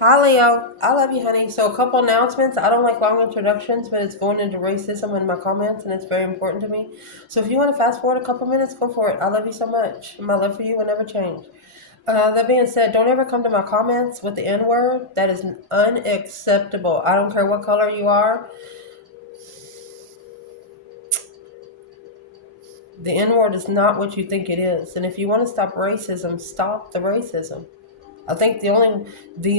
Hi, Leo. I love you, honey. So, a couple announcements. I don't like long introductions, but it's going into racism in my comments, and it's very important to me. So, if you want to fast forward a couple minutes, go for it. I love you so much. My love for you will never change. That being said, don't ever come to my comments with the N word. That is unacceptable. I don't care what color you are. The N word is not what you think it is. And if you want to stop racism, stop the racism. I think the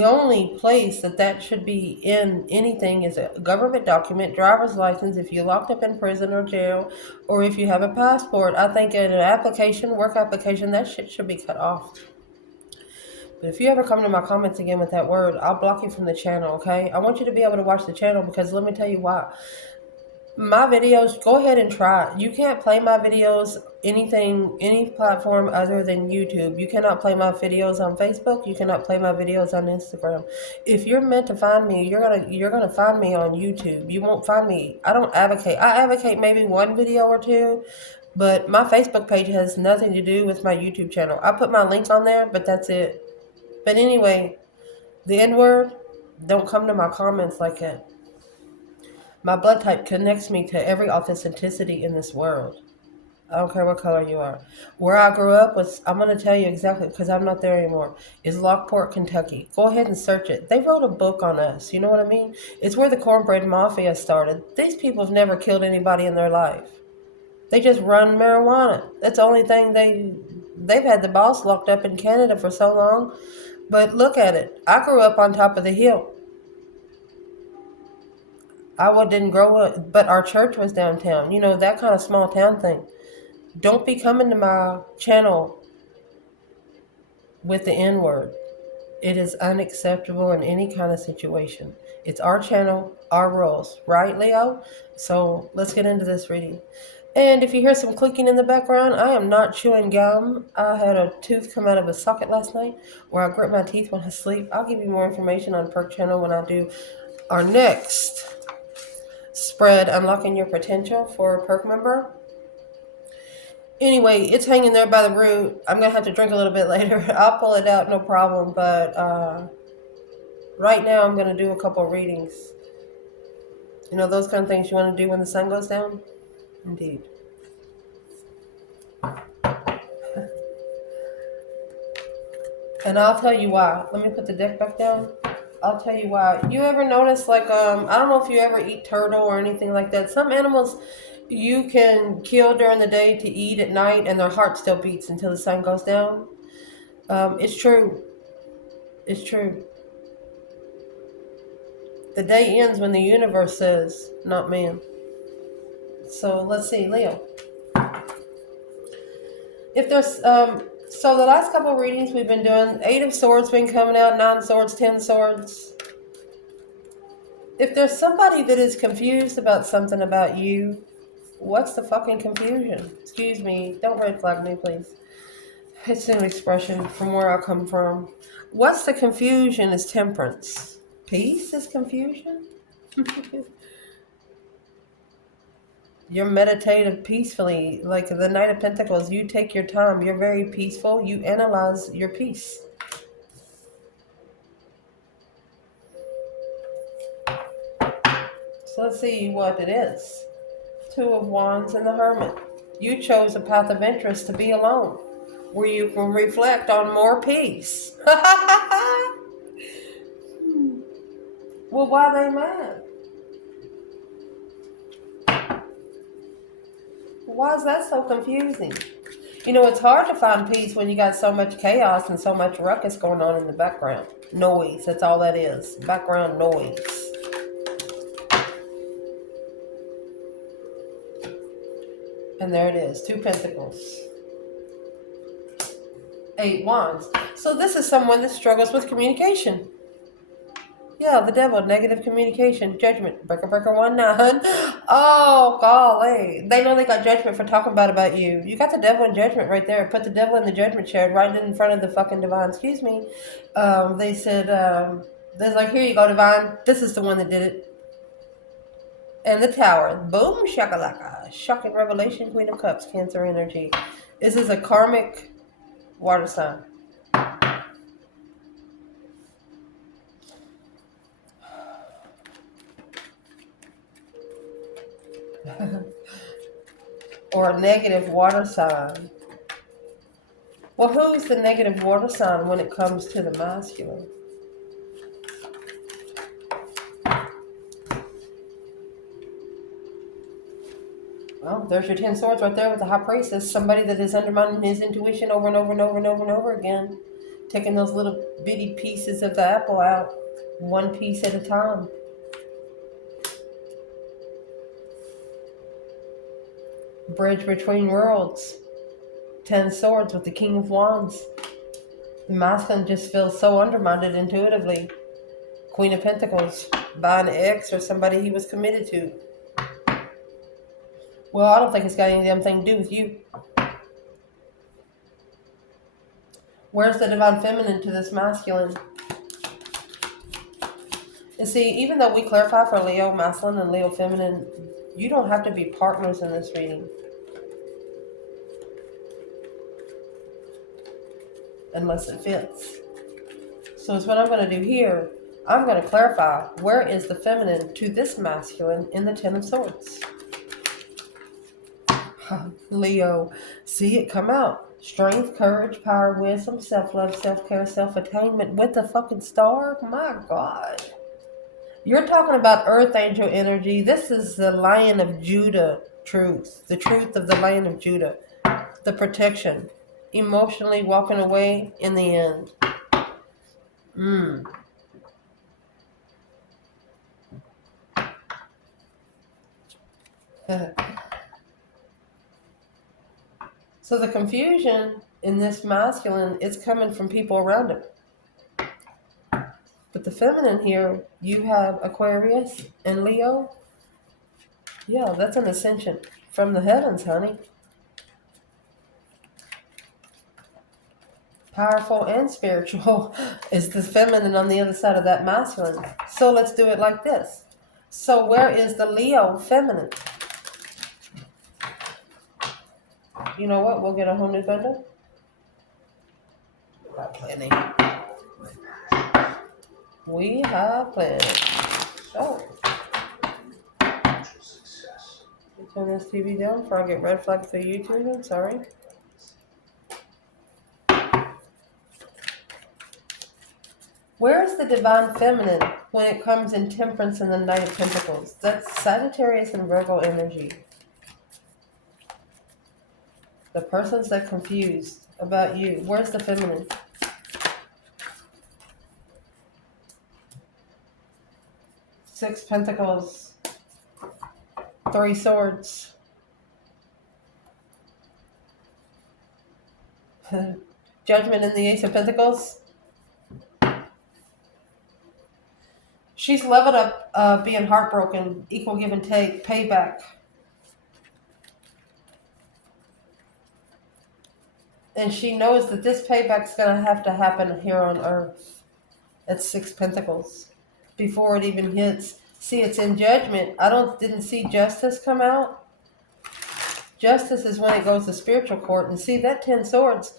only place that should be in anything is a government document, driver's license. If you're locked up in prison or jail, or if you have a passport, I think in an application, work application, that shit should be cut off. But if you ever come to my comments again with that word, I'll block you from the channel. Okay? I want you to be able to watch the channel because let me tell you why. My videos, go ahead and try it. You can't play my videos any platform other than YouTube. You cannot play my videos on Facebook. You cannot play my videos on Instagram. If you're meant to find me, you're gonna find me on YouTube. You won't find me. I don't advocate. I advocate maybe one video or two, but my Facebook page has nothing to do with my YouTube channel. I put my link on there, but that's it. But anyway, the N word, don't come to my comments like that. My blood type connects me to every authenticity in this world. I don't care what color you are. Where I grew up was, I'm going to tell you exactly because I'm not there anymore, is Lockport, Kentucky. Go ahead and search it. They wrote a book on us. You know what I mean? It's where the cornbread mafia started. These people have never killed anybody in their life. They just run marijuana. That's the only thing they've had the boss locked up in Canada for so long. But look at it. I grew up on top of the hill. Didn't grow up, but our church was downtown. You know, that kind of small town thing. Don't be coming to my channel with the N word. It is unacceptable in any kind of situation. It's our channel, our rules, right, Leo? So let's get into this reading. And if you hear some clicking in the background, I am not chewing gum. I had a tooth come out of a socket last night where I grit my teeth when I sleep. I'll give you more information on Perk Channel when I do our next spread, Unlocking Your Potential, for a Perk member. Anyway, it's hanging there by the root. I'm going to have to drink a little bit later. I'll pull it out, no problem. But right now I'm going to do a couple readings. You know, those kind of things you want to do when the sun goes down? Indeed. And I'll tell you why. Let me put the deck back down. I'll tell you why. You ever notice, like, I don't know if you ever eat turtle or anything like that. Some animals you can kill during the day to eat at night, and their heart still beats until the sun goes down. It's true. It's true. The day ends when the universe says, not man. So let's see, Leo. If there's so the last couple of readings we've been doing, 8 of Swords been coming out, 9 of Swords, 10 of Swords. If there's somebody that is confused about something about you, what's the fucking confusion? Excuse me, don't red flag me, please. It's an expression from where I come from. What's the confusion is Temperance. Peace is confusion? You're meditative peacefully. Like the Knight of Pentacles, you take your time. You're very peaceful. You analyze your peace. So let's see what it is. 2 of Wands and the Hermit. You chose a path of interest to be alone, where you can reflect on more peace. Well, why are they mad? Why is that so confusing? You know, it's hard to find peace when you got so much chaos and so much ruckus going on in the background. Noise, that's all that is. Background noise. And there it is, 2 Pentacles. 8 Wands. So this is someone that struggles with communication. Yeah, the devil, negative communication, judgment, breaker 1-9. Oh, golly. They know they got judgment for talking about you. You got the devil in judgment right there. Put the devil in the judgment chair right in front of the fucking divine. Excuse me. They said, they're like, here you go, divine. This is the one that did it. And the Tower. Boom, shakalaka. Shocking revelation, Queen of Cups, Cancer energy. This is a karmic water sign. or a negative water sign. Well, who's the negative water sign when it comes to the masculine? Well, there's your 10 swords right there with the high priestess. Somebody that is undermining his intuition over and over and over and over and over again. Taking those little bitty pieces of the apple out, one piece at a time. Bridge between worlds. 10 swords with the King of Wands. The masculine just feels so undermined intuitively. Queen of Pentacles. By an ex or somebody he was committed to. Well, I don't think it's got any damn thing to do with you. Where's the divine feminine to this masculine? And see, even though we clarify for Leo masculine and Leo feminine, you don't have to be partners in this reading. Unless it fits. So it's what I'm going to do here. I'm going to clarify where is the feminine to this masculine in the 10 of Swords. Leo, see it come out. Strength, courage, power, wisdom, self-love, self-care, self-attainment with the fucking star. My God. You're talking about earth angel energy. This is the Lion of Judah truth. The truth of the Lion of Judah. The protection. Emotionally walking away in the end. So the confusion in this masculine is coming from people around him. But the feminine here, you have Aquarius and Leo. Yeah, that's an ascension from the heavens, honey. Powerful and spiritual is the feminine on the other side of that masculine. So let's do it like this. So where is the Leo feminine? You know what? We'll get a whole new bundle. We got plenty. We have plenty. So, turn this TV down before I get red flagged for YouTube. I'm sorry. Where's the divine feminine when it comes in Temperance and the Knight of Pentacles? That's Sagittarius and Virgo energy. The person's that confused about you. Where's the feminine? Six Pentacles. Three Swords. Judgment in the Ace of Pentacles. She's leveled up being heartbroken, equal give and take, payback. And she knows that this payback's going to have to happen here on Earth. At Six Pentacles. Before it even hits. See, it's in Judgment. Didn't see Justice come out. Justice is when it goes to spiritual court. And see, that 10 Swords,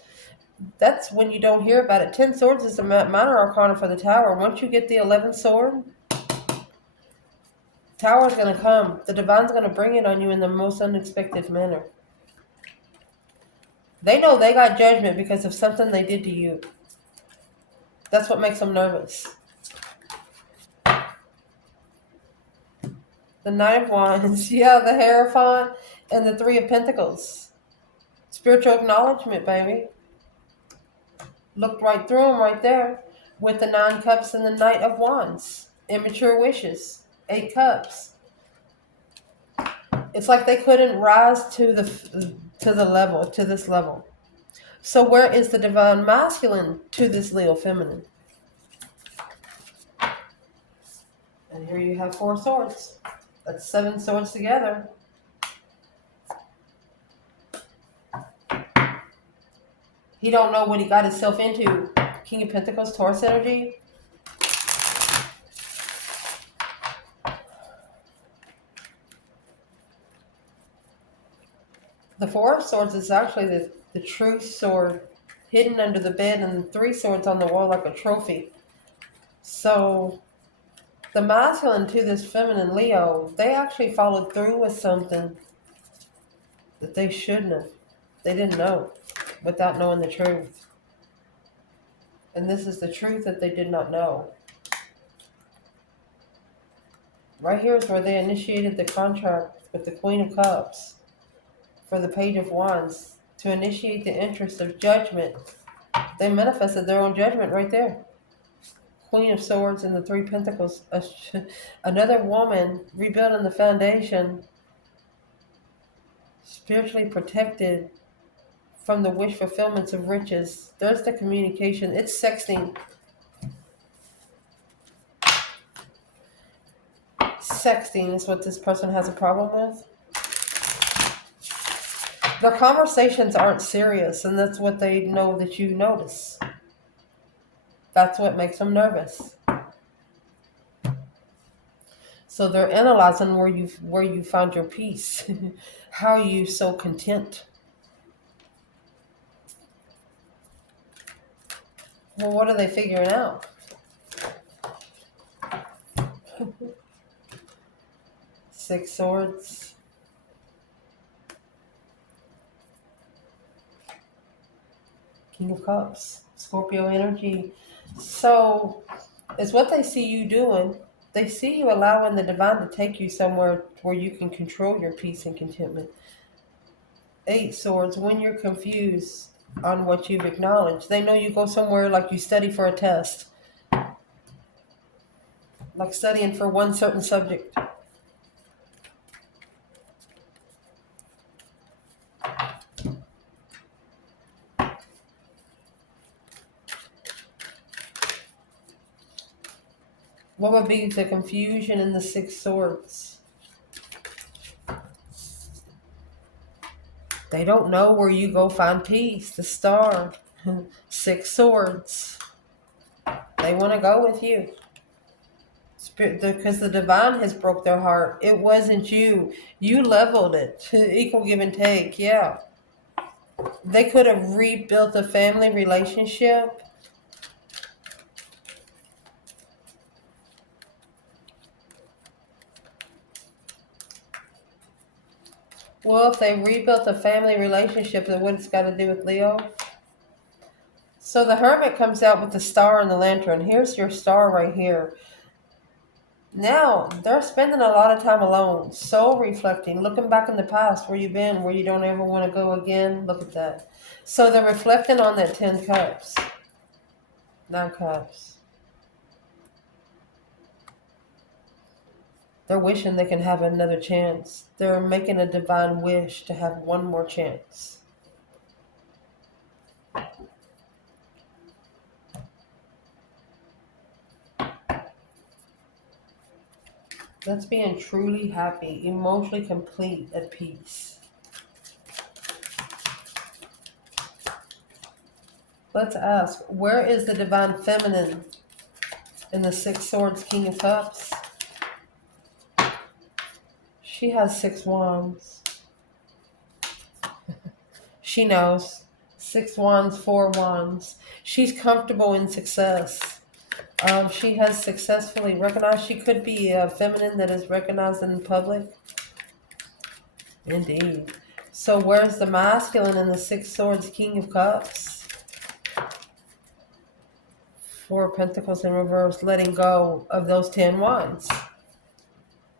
that's when you don't hear about it. 10 Swords is the minor arcana for the Tower. Once you get the 11th sword, Tower's going to come. The Divine's going to bring it on you in the most unexpected manner. They know they got judgment because of something they did to you. That's what makes them nervous. The Knight of Wands, yeah, the Hierophant, and the Three of Pentacles. Spiritual acknowledgement, baby. Looked right through them right there with the 9 Cups and the Knight of Wands. Immature wishes. 8 Cups. It's like they couldn't rise to this level. So where is the divine masculine to this Leo feminine? And here you have 4 swords. That's 7 swords together. He don't know what he got himself into. King of Pentacles, Taurus energy. The 4 of Swords is actually the truth sword hidden under the bed, and the 3 swords on the wall like a trophy. So The masculine to this feminine Leo, they actually followed through with something that they shouldn't have. They didn't know without knowing the truth. And this is the truth that they did not know. Right here is where they initiated the contract with the Queen of Cups for the Page of Wands to initiate the interest of judgment. They manifested their own judgment right there. Queen of Swords and the Three Pentacles. Another woman rebuilding the foundation, spiritually protected from the wish fulfillments of riches. There's the communication. It's sexting. Sexting is what this person has a problem with. Their conversations aren't serious, and that's what they know that you notice. That's what makes them nervous. So they're analyzing where you found your peace. How are you so content? Well, what are they figuring out? Six Swords. King of Cups. Scorpio energy. So it's what they see you doing. They see you allowing the divine to take you somewhere where you can control your peace and contentment. Eight Swords, when you're confused on what you've acknowledged. They know you go somewhere like you study for a test. Like studying for one certain subject. What would be the confusion in the Six Swords? They don't know where you go find peace. The Star. Six Swords. They want to go with you. Because the divine has broke their heart. It wasn't you. You leveled it. Equal give and take. Yeah. They could have rebuilt a family relationship. Well, if they rebuilt a family relationship, then what it's got to do with Leo? So the Hermit comes out with the Star and the Lantern. Here's your Star right here. Now, they're spending a lot of time alone, soul reflecting, looking back in the past, where you've been, where you don't ever want to go again. Look at that. So they're reflecting on that 10 cups. 9 cups. They're wishing they can have another chance. They're making a divine wish to have one more chance. That's being truly happy, emotionally complete, at peace. Let's ask, where is the divine feminine in the Six Swords, King of Cups? She has 6 wands. She knows. 6 wands, 4 wands. She's comfortable in success. She has successfully recognized. She could be a feminine that is recognized in public. Indeed. So where's the masculine in the Six Swords, King of Cups? 4 Pentacles in reverse, letting go of those 10 wands.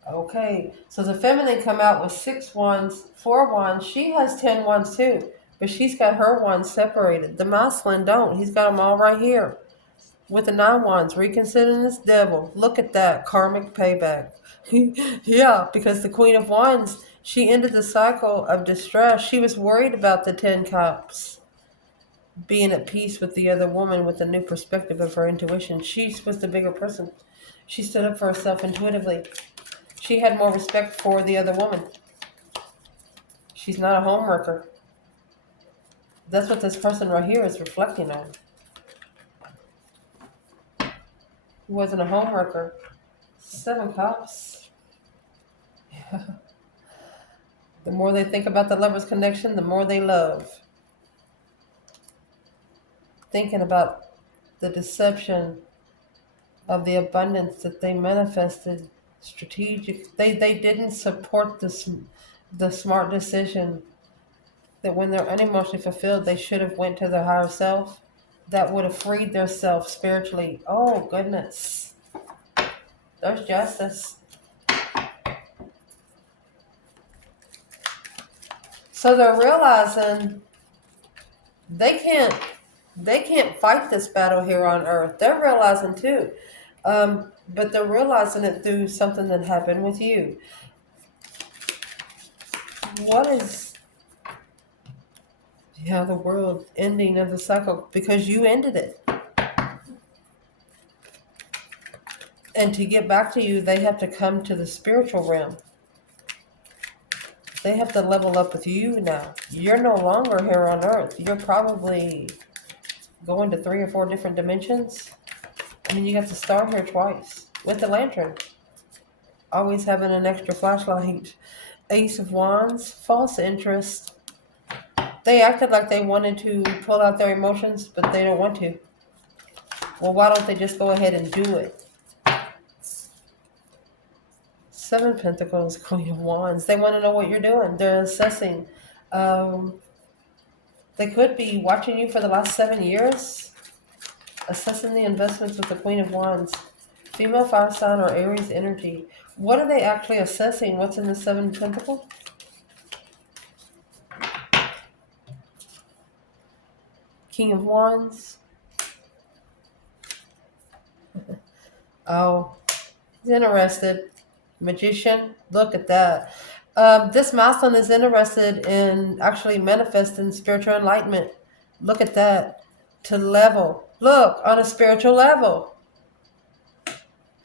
Okay, so the feminine come out with 6 wands, 4 wands. She has 10 wands too, but she's got her wands separated. The masculine don't. He's got them all right here. With the 9 wands, reconsidering this devil. Look at that, karmic payback. Yeah, because the Queen of Wands, she ended the cycle of distress. She was worried about the 10 cups. Being at peace with the other woman with a new perspective of her intuition. She was the bigger person. She stood up for herself intuitively. She had more respect for the other woman. She's not a homewrecker. That's what this person right here is reflecting on. He wasn't a homewrecker. 7 cups. Yeah. The more they think about the lover's connection, the more they love. Thinking about the deception of the abundance that they manifested strategic. They didn't support the smart decision that when they're unemotionally fulfilled, they should have went to their higher self. That would have freed their self spiritually. Oh goodness, there's justice. So they're realizing they can't they can't fight this battle here on Earth. They're realizing too, but they're realizing it through something that happened with you. What is the world ending of the cycle because you ended it. And to get back to you, they have to come to the spiritual realm. They have to level up with you now. You're no longer here on Earth. You're probably going to 3 or 4 different dimensions. I mean, you have to start here twice with the lantern. Always having an extra flashlight. Ace of Wands, false interest. They acted like they wanted to pull out their emotions, but they don't want to. Well, why don't they just go ahead and do it? 7 Pentacles, Queen of Wands. They want to know what you're doing. They're assessing. They could be watching you for the last 7 years. Assessing the investments with the Queen of Wands. Female fire sign or Aries energy. What are they actually assessing? What's in the 7 Pentacles? King of Wands. Oh, he's interested. Magician. Look at that. This masculine is interested in actually manifesting spiritual enlightenment. Look at that. To level. Look, on a spiritual level.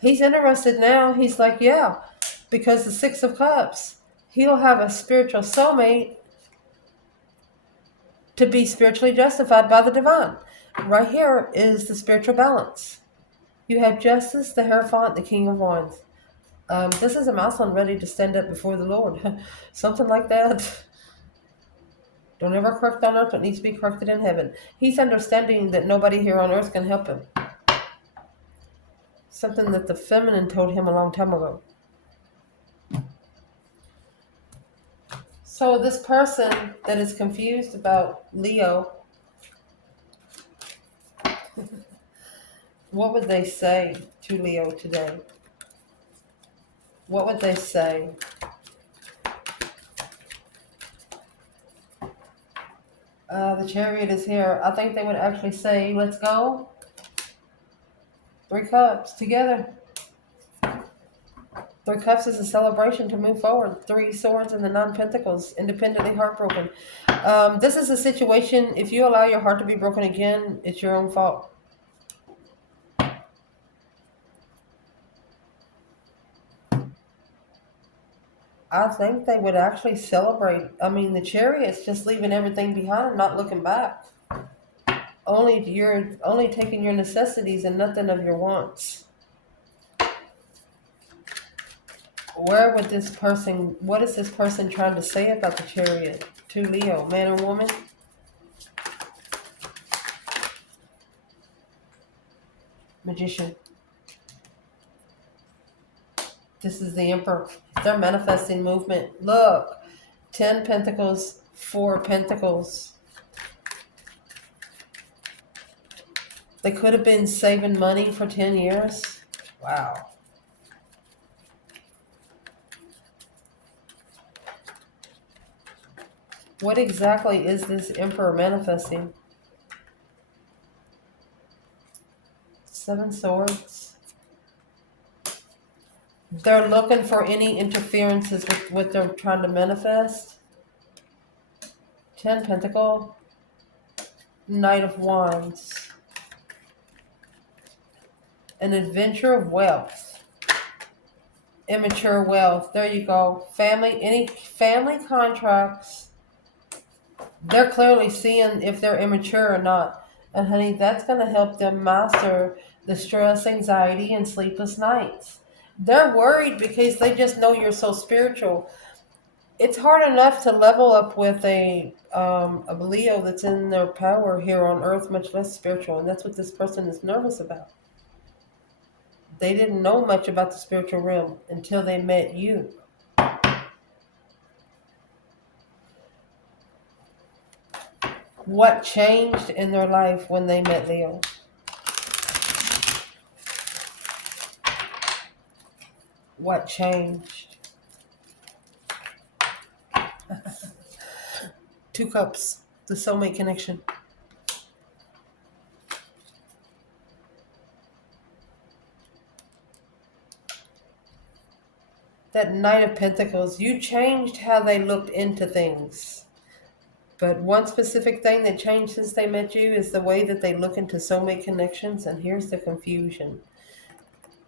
He's interested now. He's like, yeah, because the 6 of Cups, he'll have a spiritual soulmate to be spiritually justified by the divine. Right here is the spiritual balance. You have Justice, the Hierophant, the King of Wands. This is a masculine ready to stand up before the Lord. Something like that. Don't ever correct on earth what needs to be corrected in heaven. He's understanding that nobody here on earth can help him. Something that the feminine told him a long time ago. So this person that is confused about Leo, what would they say to Leo today? What would they say? The Chariot is here. I think they would actually say, let's go. 3 Cups together. 3 Cups is a celebration to move forward. 3 Swords and the 9 Pentacles, independently heartbroken. This is a situation, if you allow your heart to be broken again, it's your own fault. I think they would actually celebrate. I mean, the Chariot's just leaving everything behind and not looking back. You're only taking your necessities and nothing of your wants. What is this person trying to say about the Chariot to Leo, man or woman? Magician. This is the Emperor. They're manifesting movement. Look, 10 Pentacles, 4 Pentacles. They could have been saving money for 10 years. Wow. What exactly is this Emperor manifesting? 7 Swords. They're looking for any interferences with what they're trying to manifest. 10 Pentacle. Knight of Wands. An adventure of wealth. Immature wealth. There you go. Any family contracts. They're clearly seeing if they're immature or not. And honey, that's going to help them master the stress, anxiety, and sleepless nights. They're worried because they just know you're so spiritual. It's hard enough to level up with a Leo that's in their power here on earth, much less spiritual. And that's what this person is nervous about. They didn't know much about the spiritual realm until they met you. What changed in their life when they met Leo? What changed? 2 cups, the soulmate connection. That Knight of Pentacles, you changed how they looked into things. But one specific thing that changed since they met you is the way that they look into soulmate connections. And here's the confusion.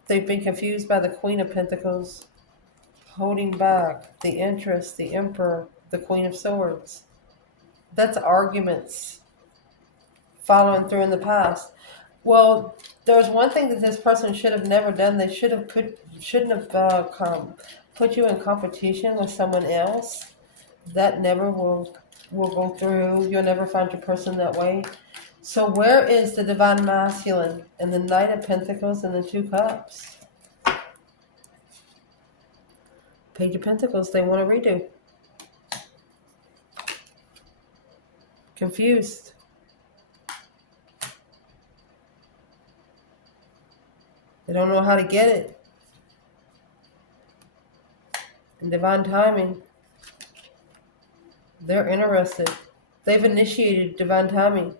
They've been confused by the Queen of Pentacles, holding back the interest, the Emperor, the Queen of Swords. That's arguments following through in the past. Well, there's one thing that this person should have never done. They shouldn't have put you in competition with someone else. That never will go through. You'll never find your person that way. So where is the divine masculine and the Knight of Pentacles and the 2 cups? Page of Pentacles, they want to redo. Confused. They don't know how to get it. In divine timing, they're interested. They've initiated divine timing.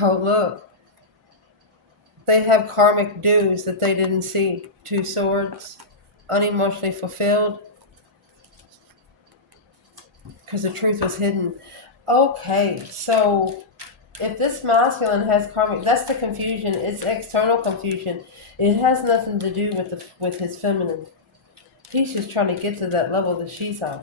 Oh, look. They have karmic dues that they didn't see. 2 swords. Unemotionally fulfilled. Because the truth was hidden. Okay, so if this masculine has karmic, that's the confusion. It's external confusion. It has nothing to do with his feminine. He's just trying to get to that level that she's on.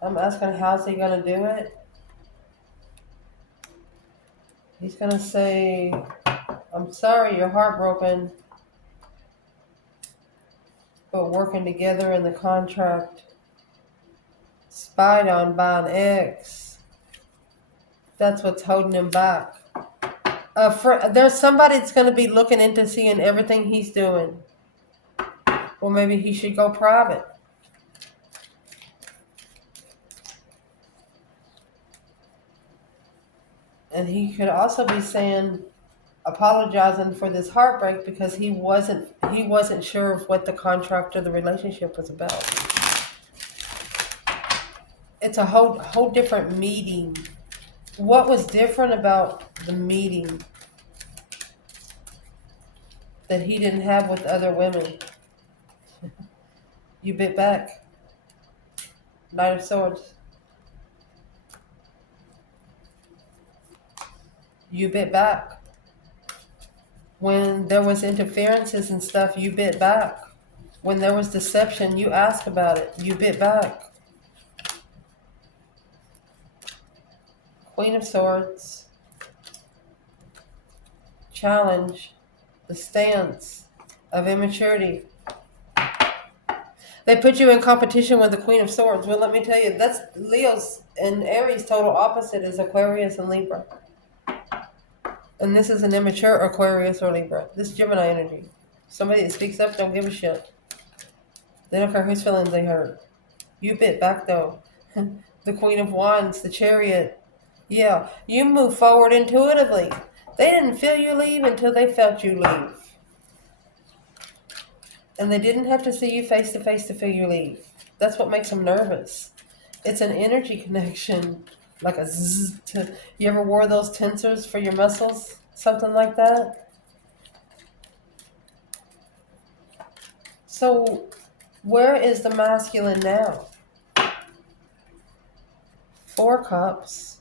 I'm asking, how's he going to do it? He's going to say, I'm sorry, you're heartbroken, but working together in the contract, spied on by an ex. That's what's holding him back. There's somebody that's going to be looking into seeing everything he's doing. Or maybe he should go private. And he could also be saying, apologizing for this heartbreak because he wasn't sure of what the contract or the relationship was about. It's a whole different meeting. What was different about the meeting that he didn't have with other women? You bit back. Knight of Swords. You bit back. When there was interferences and stuff, you bit back. When there was deception, you asked about it. You bit back. Queen of Swords. Challenge. The stance of immaturity. They put you in competition with the Queen of Swords. Well, let me tell you, that's Leo's and Aries total opposite is Aquarius and Libra. And this is an immature Aquarius or Libra. This is Gemini energy. Somebody that speaks up don't give a shit. They don't care whose feelings they hurt. You bit back though. The Queen of Wands, the Chariot. Yeah, you move forward intuitively. They didn't feel you leave until they felt you leave. And they didn't have to see you face to face to feel you leave. That's what makes them nervous. It's an energy connection. Like a zzz. You ever wore those tensors for your muscles? Something like that? So, where is the masculine now? 4 cups.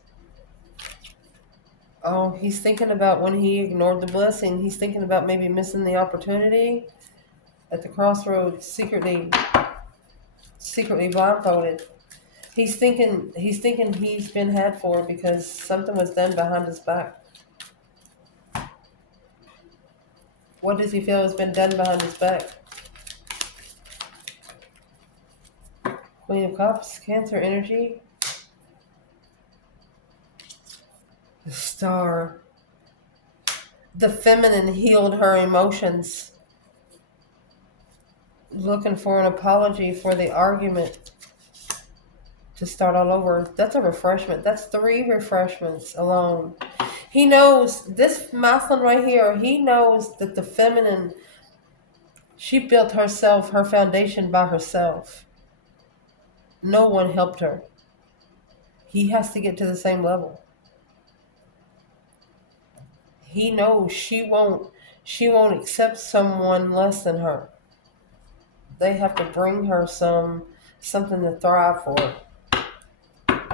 Oh, he's thinking about when he ignored the blessing. He's thinking about maybe missing the opportunity at the crossroads, secretly blindfolded. He's thinking he's been had for because something was done behind his back. What does he feel has been done behind his back? Queen of Cups, Cancer energy. The Star. The feminine healed her emotions, looking for an apology for the argument to start all over. That's a refreshment. That's 3 refreshments alone. He knows, this masculine right here, he knows that the feminine, she built herself, her foundation by herself. No one helped her. He has to get to the same level. He knows she won't accept someone less than her. They have to bring her something to thrive for,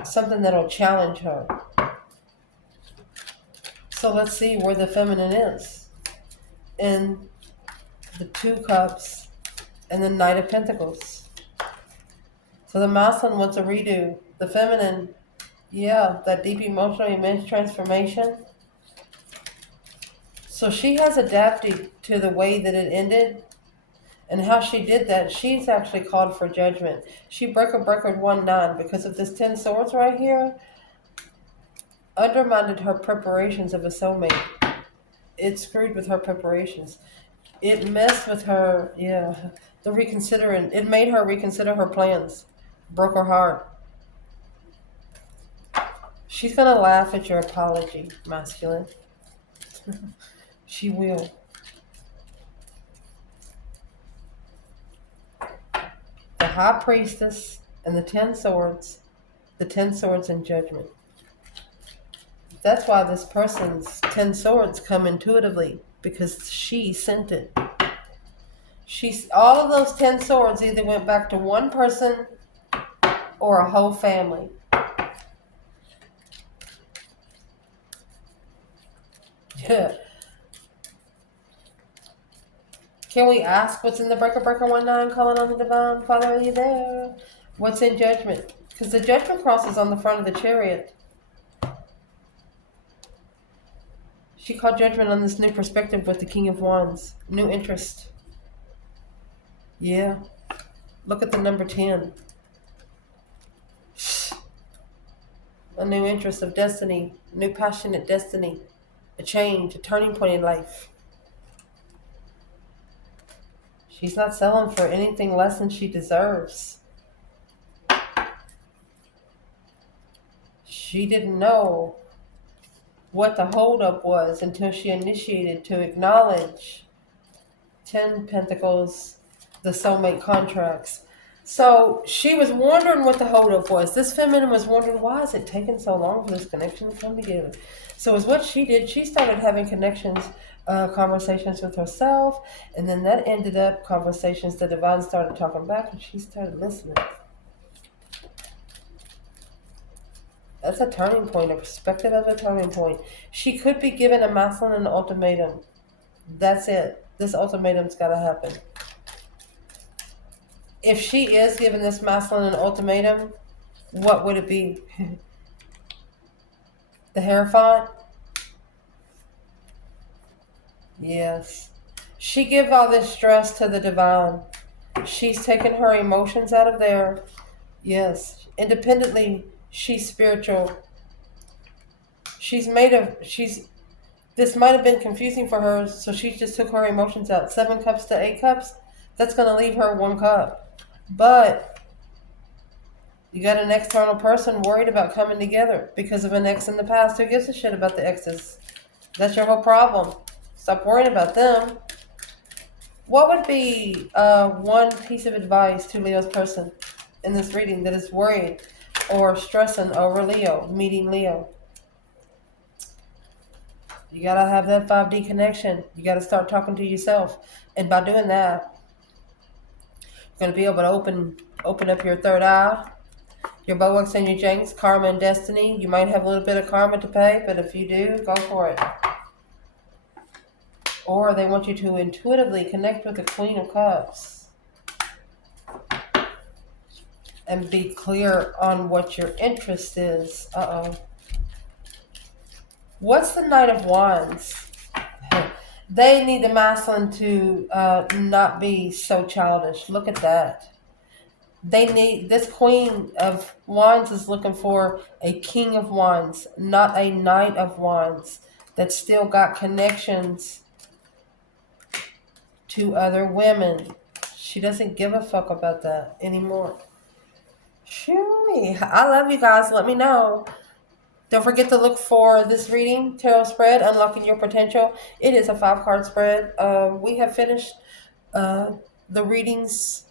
something that'll challenge her. So let's see where the feminine is. In the 2 cups and the Knight of Pentacles. So the masculine wants a redo. The feminine, yeah, that deep emotional immense transformation. So she has adapted to the way that it ended. And how she did that, she's actually called for judgment. She breaker 1-9 because of this 10 swords right here. Undermined her preparations of a soulmate. It screwed with her preparations. It messed with her, yeah. The reconsidering. It made her reconsider her plans. Broke her heart. She's going to laugh at your apology, masculine. She will. The High Priestess and the 10 swords. The 10 swords in judgment. That's why this person's 10 swords come intuitively, because she sent it. All of those 10 swords either went back to one person or a whole family. Yeah. Can we ask what's in the breaker 1-9 calling on the divine? Father, are you there? What's in judgment? Because the judgment cross is on the front of the chariot. She called judgment on this new perspective with the King of Wands. New interest. Yeah. Look at the number 10. A new interest of destiny. New passionate destiny. A change. A turning point in life. She's not selling for anything less than she deserves. She didn't know what the holdup was until she initiated to acknowledge 10 Pentacles, the soulmate contracts. So she was wondering what the holdup was. This feminine was wondering, why is it taking so long for this connection to come together? So is what she did. She started having conversations with herself, and then that ended up conversations. The divine started talking back, and she started listening. That's a turning point, a perspective of a turning point. She could be given a masculine an ultimatum. That's it. This ultimatum's got to happen. If she is given this masculine an ultimatum, what would it be? The Hierophant? Yes. She give all this stress to the divine. She's taken her emotions out of there. Yes. Independently, she's spiritual. This might have been confusing for her, so she just took her emotions out. 7 cups to 8 cups, that's going to leave her 1 cup. But you got an external person worried about coming together because of an ex in the past. Who gives a shit about the exes? That's your whole problem. Stop worrying about them. What would be one piece of advice to Leo's person in this reading that is worried or stressing over Leo, meeting Leo? You got to have that 5D connection. You got to start talking to yourself. And by doing that, you're going to be able to open up your third eye, your Boax and your Jinx, karma and destiny. You might have a little bit of karma to pay, but if you do, go for it. Or they want you to intuitively connect with the Queen of Cups and be clear on what your interest is. What's the Knight of Wands? They need the masculine to not be so childish. Look at that. They need this Queen of Wands is looking for a King of Wands, not a Knight of Wands that still got connections to other women. She doesn't give a fuck about that anymore. Sure. I love you guys. Let me know. Don't forget to look for this reading, Tarot Spread, Unlocking Your Potential. It is a 5-card spread. We have finished uh, the readings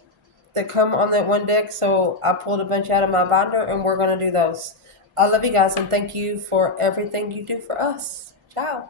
that come on that one deck, so I pulled a bunch out of my binder, and we're going to do those. I love you guys, and thank you for everything you do for us. Ciao.